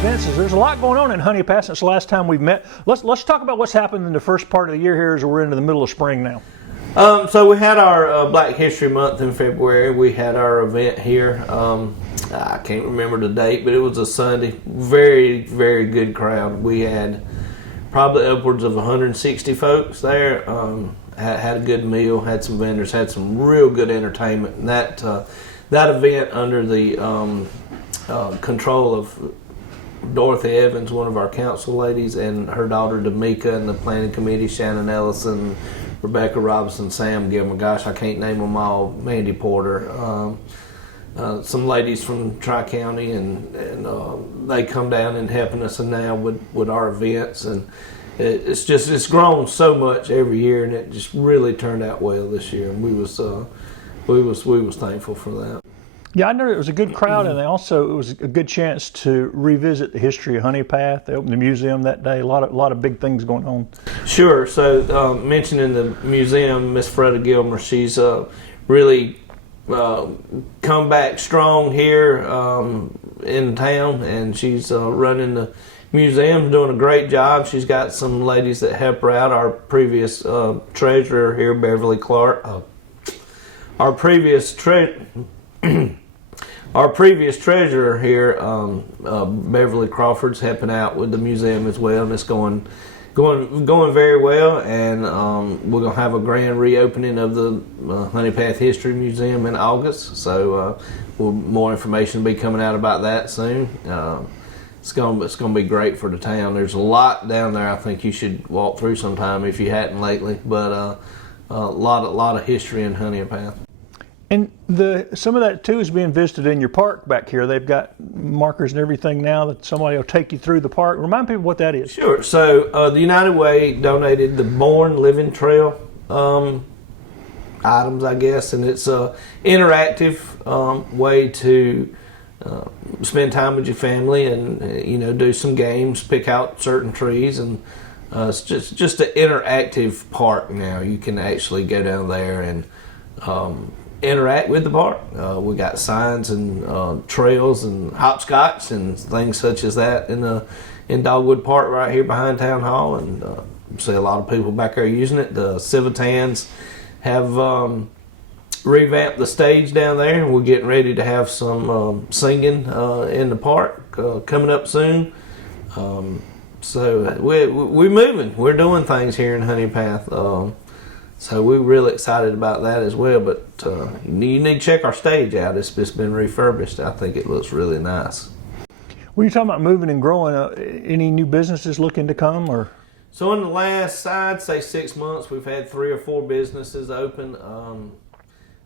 events is there's a lot going on in Honea Path since the last time we've met. Let's talk about what's happened in the first part of the year here as we're into the middle of spring now. So we had our Black History Month in February. We had our event here. I can't remember the date, but it was a Sunday. Very, very good crowd. We had probably upwards of 160 folks there. Had a good meal, had some vendors, had some real good entertainment. And that event under the control of Dorothy Evans, one of our council ladies, and her daughter D'Amica, and the planning committee, Shannon Ellison, Rebecca Robinson, Sam Gilmer. Gosh, I can't name them all. Mandy Porter, some ladies from Tri-County, and they come down and helping us now with our events, and it's grown so much every year, and it just really turned out well this year, and we was thankful for that. Yeah, I know it was a good crowd, and it was a good chance to revisit the history of Honea Path. They opened the museum that day. A lot of big things going on. Sure. So mentioning the museum, Miss Freda Gilmer, she's really come back strong here in town, and she's running the museum, doing a great job. She's got some ladies that help her out. Our previous treasurer here, Beverly Clark. Our previous treasurer here, Beverly Crawford's helping out with the museum as well, and it's going very well. And we're gonna have a grand reopening of the Honea Path History Museum in August. So more information will be coming out about that soon. It's gonna be great for the town. There's a lot down there. I think you should walk through sometime if you hadn't lately. But a lot of history in Honea Path. And some of that too is being visited in your park back here. They've got markers and everything now that somebody will take you through the park. Remind people what that is. Sure. So the United Way donated the Born Living Trail items, I guess, and it's a interactive way to spend time with your family and do some games, pick out certain trees, and it's just an interactive park now. You can actually go down there and interact with the park. We got signs and trails and hopscotch and things such as that in Dogwood Park right here behind Town Hall, and see a lot of people back there using it. The Civitans have revamped the stage down there, and we're getting ready to have some singing in the park coming up soon. So we're moving. We're doing things here in Honea Path. So we're really excited about that as well. But you need to check our stage out. It's been refurbished. I think it looks really nice. When you're talking about moving and growing, any new businesses looking to come? Or so in the last, I'd say 6 months, we've had 3 or 4 businesses open,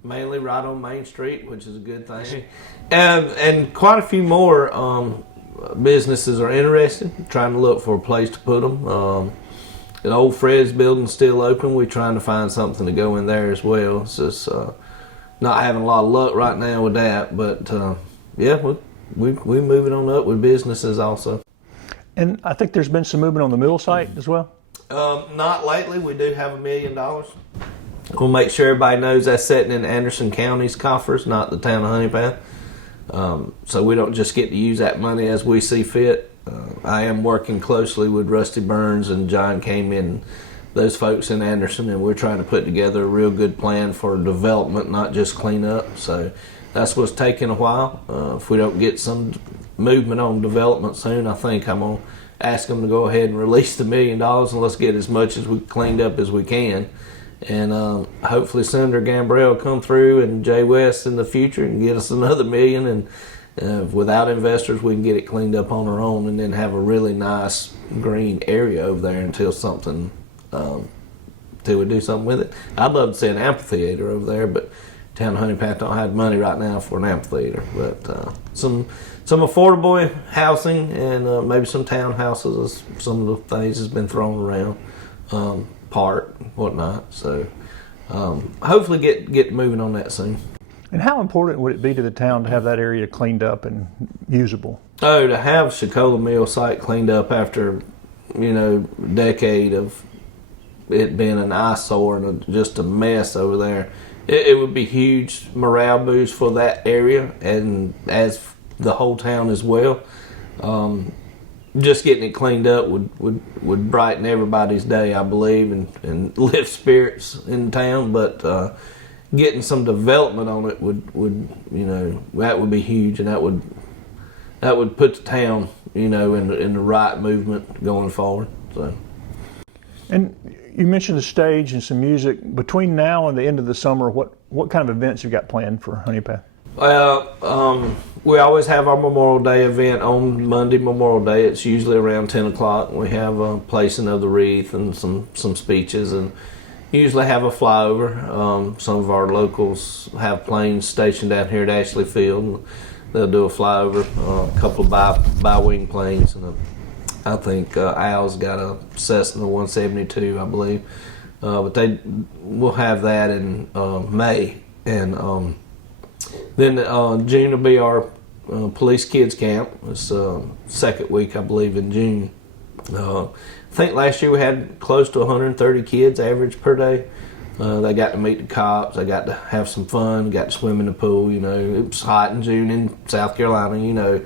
mainly right on Main Street, which is a good thing. And quite a few more businesses are interested, trying to look for a place to put them. The old Fred's building's still open. We're trying to find something to go in there as well. It's just not having a lot of luck right now with that. But yeah, we're moving on up with businesses also. And I think there's been some movement on the mill site as well. Not lately. We do have $1 million. We'll make sure everybody knows that's sitting in Anderson County's coffers, not the town of Honea Path. So we don't just get to use that money as we see fit. I am working closely with Rusty Burns and John Kamen, those folks in Anderson, and we're trying to put together a real good plan for development, not just cleanup. So that's what's taking a while. If we don't get some movement on development soon, I think I'm going to ask them to go ahead and release the $1 million, and let's get as much as we cleaned up as we can. And hopefully Senator Gambrell will come through, and Jay West in the future, and get us another $1 million. And without investors, we can get it cleaned up on our own, and then have a really nice green area over there until we do something with it. I'd love to see an amphitheater over there, but town of Honea Path don't have money right now for an amphitheater. But some affordable housing and maybe some townhouses. Some of the things has been thrown around, park, whatnot. So hopefully get moving on that soon. And how important would it be to the town to have that area cleaned up and usable? Oh, to have Shakola Mill site cleaned up after, a decade of it being an eyesore and just a mess over there. It would be huge morale boost for that area, and as the whole town as well. just getting it cleaned up would brighten everybody's day, I believe, and lift spirits in town. But getting some development on it would that would be huge, and that would put the town in the right movement going forward. So. And you mentioned the stage and some music. Between now and the end of the summer, what kind of events you got planned for Honea Path? Well, we always have our Memorial Day event on Monday, Memorial Day. It's usually around 10 o'clock. We have a placing of the wreath and some speeches, and usually have a flyover. Some of our locals have planes stationed down here at Ashley Field. They'll do a flyover, a couple of bi-wing planes, and I think Al's got a Cessna 172, I believe. But we'll have that in May, and then June will be our police kids camp. It's second week, I believe, in June. I think last year we had close to 130 kids average per day. They got to meet the cops. They got to have some fun. Got to swim in the pool. It was hot in June in South Carolina.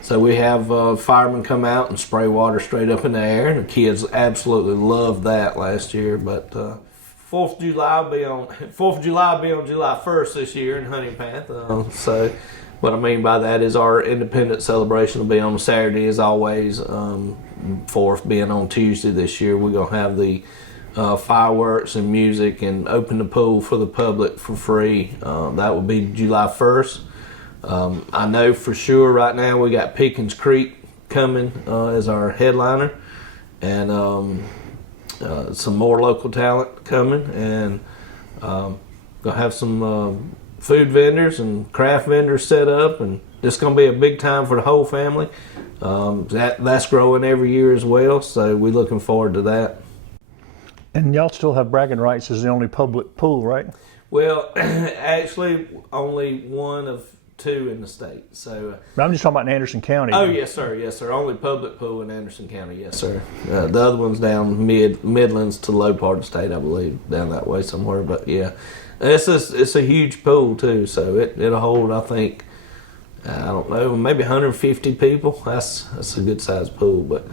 So we have firemen come out and spray water straight up in the air, and the kids absolutely loved that last year. But 4th of July will be on July 1st this year in Honea Path. So what I mean by that is our Independence celebration will be on Saturday as always. 4th being on Tuesday this year, we're gonna have the fireworks and music and open the pool for the public for free. That will be July 1st. I know for sure right now we got Pickens Creek coming as our headliner, and some more local talent coming, and gonna have some food vendors and craft vendors set up, and it's gonna be a big time for the whole family. That's growing every year as well, so we're looking forward to that. And y'all still have bragging rights as the only public pool, right? Well, actually, only one of two in the state. So I'm just talking about in Anderson County. Oh, yes, sir. Only public pool in Anderson County. Yes, sir. The other one's down Midlands to the low part of the state, I believe, down that way somewhere. But yeah, it's a huge pool too. So it'll hold, I think, I don't know, maybe 150 people. That's a good sized pool. But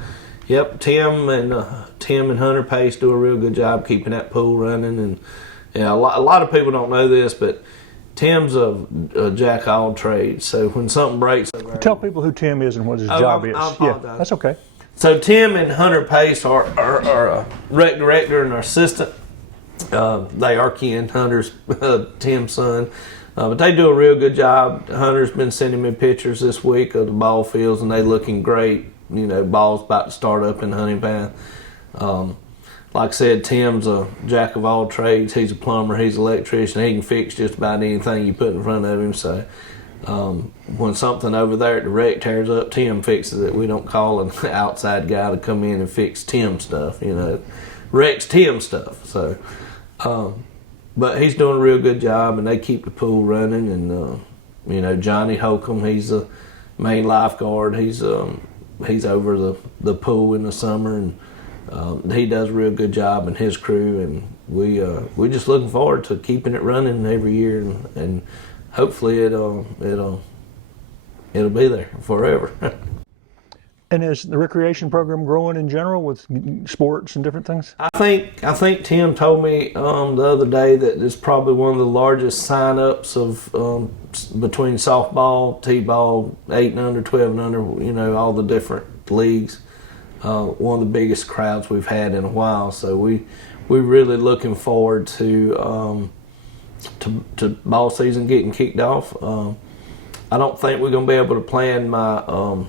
yep, Tim and Hunter Pace do a real good job keeping that pool running. And a lot of people don't know this, but Tim's a jack of all trades. So when something breaks, tell people who Tim is and what his job is. I apologize. Yeah, that's okay. So Tim and Hunter Pace are a rec director and our assistant. They are Ken, Hunter's Tim's son, but they do a real good job. Hunter's been sending me pictures this week of the ball fields, and they looking great. Ball's about to start up in Honea Path. Like I said, Tim's a jack of all trades. He's a plumber, he's an electrician. He can fix just about anything you put in front of him. So when something over there at the rec tears up, Tim fixes it. We don't call an outside guy to come in and fix Tim's stuff. Rec's Tim's stuff. So, but he's doing a real good job, and they keep the pool running. And Johnny Holcomb, he's the main lifeguard. He's over the pool in the summer, and he does a real good job, and his crew, and we're just looking forward to keeping it running every year, and hopefully it'll be there forever. And is the recreation program growing in general with sports and different things? I think Tim told me the other day that it's probably one of the largest sign-ups of between softball, t-ball, 8 and under, 12 and under, all the different leagues. One of the biggest crowds we've had in a while, so we're really looking forward to ball season getting kicked off. I don't think we're going to be able to plan my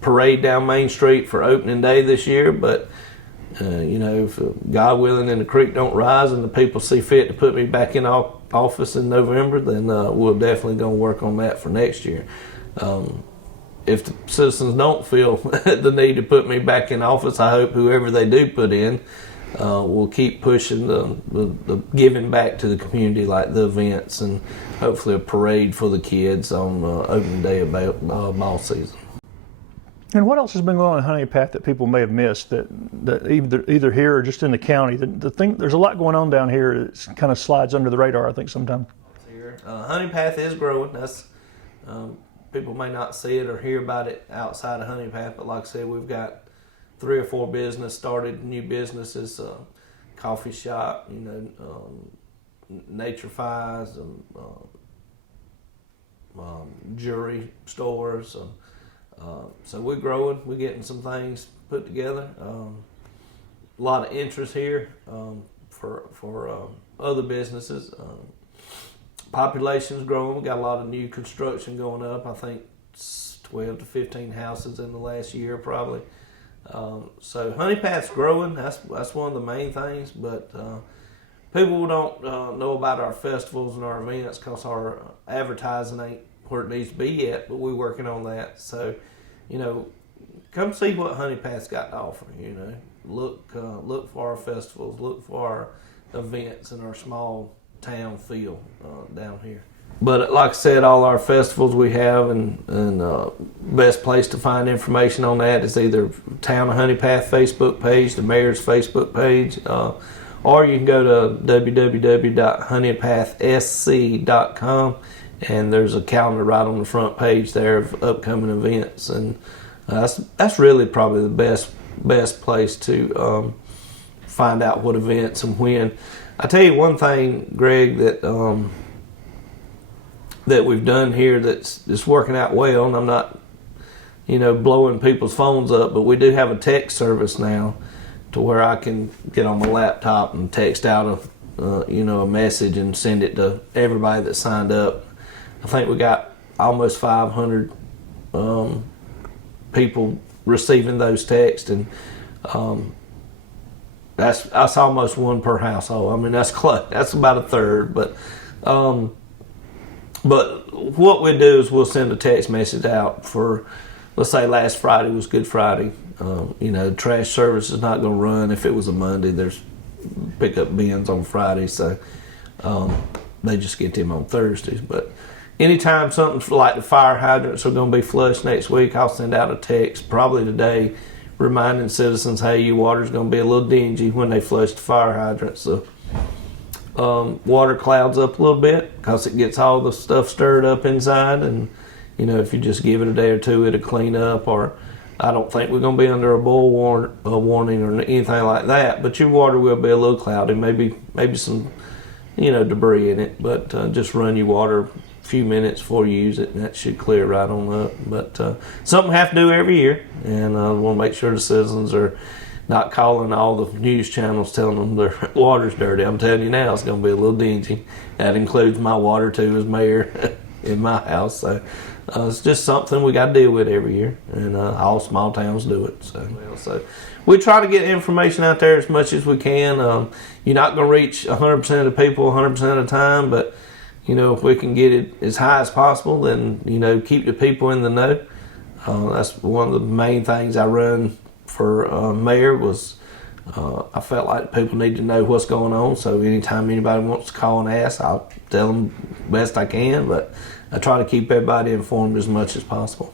parade down Main Street for opening day this year, but if God willing and the creek don't rise and the people see fit to put me back in office in November, then we'll definitely going to work on that for next year. If the citizens don't feel the need to put me back in office, I hope whoever they do put in will keep pushing the giving back to the community, like the events and hopefully a parade for the kids on opening day of ball season. And what else has been going on in Honea Path that people may have missed that either here or just in the county? There's a lot going on down here that kind of slides under the radar, I think, sometimes. Honea Path is growing. people may not see it or hear about it outside of Honea Path, but like I said, we've got 3 or 4 started new businesses, coffee shop, Nature Fies, and jewelry stores. So we're growing. We're getting some things put together. A lot of interest here for other businesses. Population's growing. We got a lot of new construction going up. I think 12 to 15 houses in the last year probably. So Honea Path's growing. That's one of the main things. But people don't know about our festivals and our events because our advertising ain't where it needs to be yet. But we're working on that. So, come see what Honea Path's got to offer. Look for our festivals. Look for our events in our small town feel down here. But like I said, all our festivals we have, and best place to find information on that is either Town of Honea Path Facebook page, the mayor's Facebook page, or you can go to www.honeapathsc.com, and there's a calendar right on the front page there of upcoming events, and that's really probably the best place to find out what events and when. I tell you one thing, Greg, that we've done here that's working out well, and I'm not, blowing people's phones up, but we do have a text service now to where I can get on my laptop and text out a message and send it to everybody that signed up. I think we got almost 500 people receiving those texts, and that's almost one per household. I mean, that's close. That's about a third. But what we do is we'll send a text message out for, let's say last Friday was Good Friday. Trash service is not going to run if it was a Monday. There's pickup bins on Friday, so they just get them on Thursdays. But anytime something like the fire hydrants are going to be flushed next week, I'll send out a text, probably today, reminding citizens, hey, your water's going to be a little dingy when they flush the fire hydrants. So water clouds up a little bit because it gets all the stuff stirred up inside, and if you just give it a day or two, it'll clean up. Or I don't think we're going to be under a boil warning or anything like that, but your water will be a little cloudy, maybe some debris in it, but just run your water a few minutes before you use it, and that should clear right on up. But something we have to do every year, and I want to make sure the citizens are not calling all the news channels telling them their water's dirty. I'm telling you now, it's going to be a little dingy. That includes my water too, as mayor in my house. So it's just something we got to deal with every year, and all small towns do it. So we try to get information out there as much as we can. You're not going to reach 100% of the people 100% of the time, but if we can get it as high as possible, then keep the people in the know. That's one of the main things I run for mayor was I felt like people need to know what's going on. So anytime anybody wants to call and ask, I'll tell them best I can. But I try to keep everybody informed as much as possible.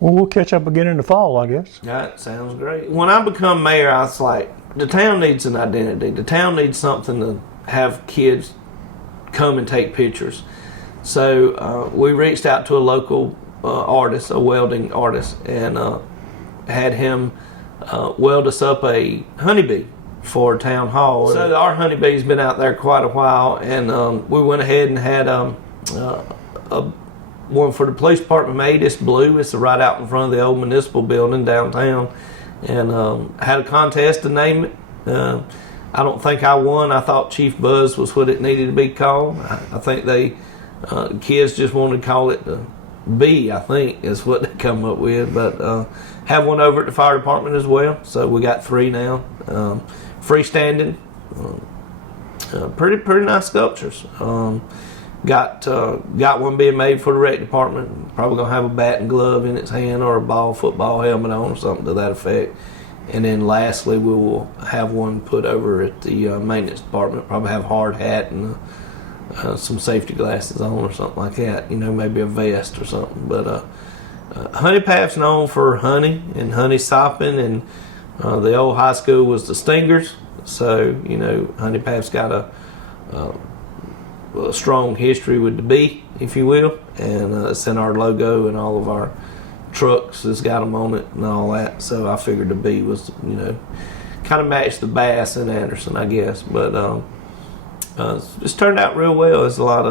Well, we'll catch up again in the fall, I guess. That sounds great. When I become mayor, I was like, the town needs an identity. The town needs something to have kids come and take pictures. So we reached out to a local artist, a welding artist, and had him weld us up a honeybee for town hall. So our honeybee's been out there quite a while, and we went ahead and had one for the police department made. It's blue. It's right out in front of the old municipal building downtown, and had a contest to name it. I don't think I won. I thought Chief Buzz was what it needed to be called. I think they kids just wanted to call it the Bee, I think is what they come up with. But have one over at the fire department as well. So we got 3 now. Freestanding, pretty nice sculptures. Got one being made for the rec department. Probably gonna have a bat and glove in its hand, or a football helmet on, or something to that effect. And then lastly, we will have one put over at the maintenance department. Probably have a hard hat and some safety glasses on, or something like that. Maybe a vest or something. But Honea Path's known for honey and honey sopping, and the old high school was the Stingers. So Honea Path's got a strong history with the bee, if you will, and it's in our logo and all of our trucks has got them on it and all that. So I figured the B was, kind of matched the bass in Anderson, I guess. But it's turned out real well. There's a lot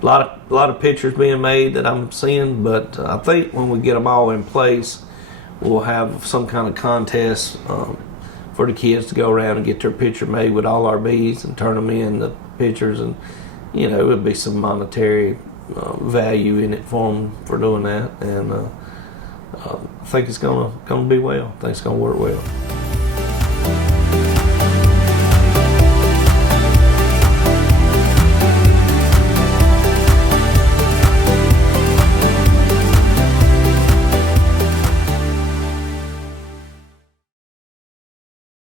of pictures being made that I'm seeing, but I think when we get them all in place, we'll have some kind of contest for the kids to go around and get their picture made with all our bees and turn them in the pictures, and it would be some monetary value in it for them for doing that, and I think it's gonna be well. I think it's gonna work well.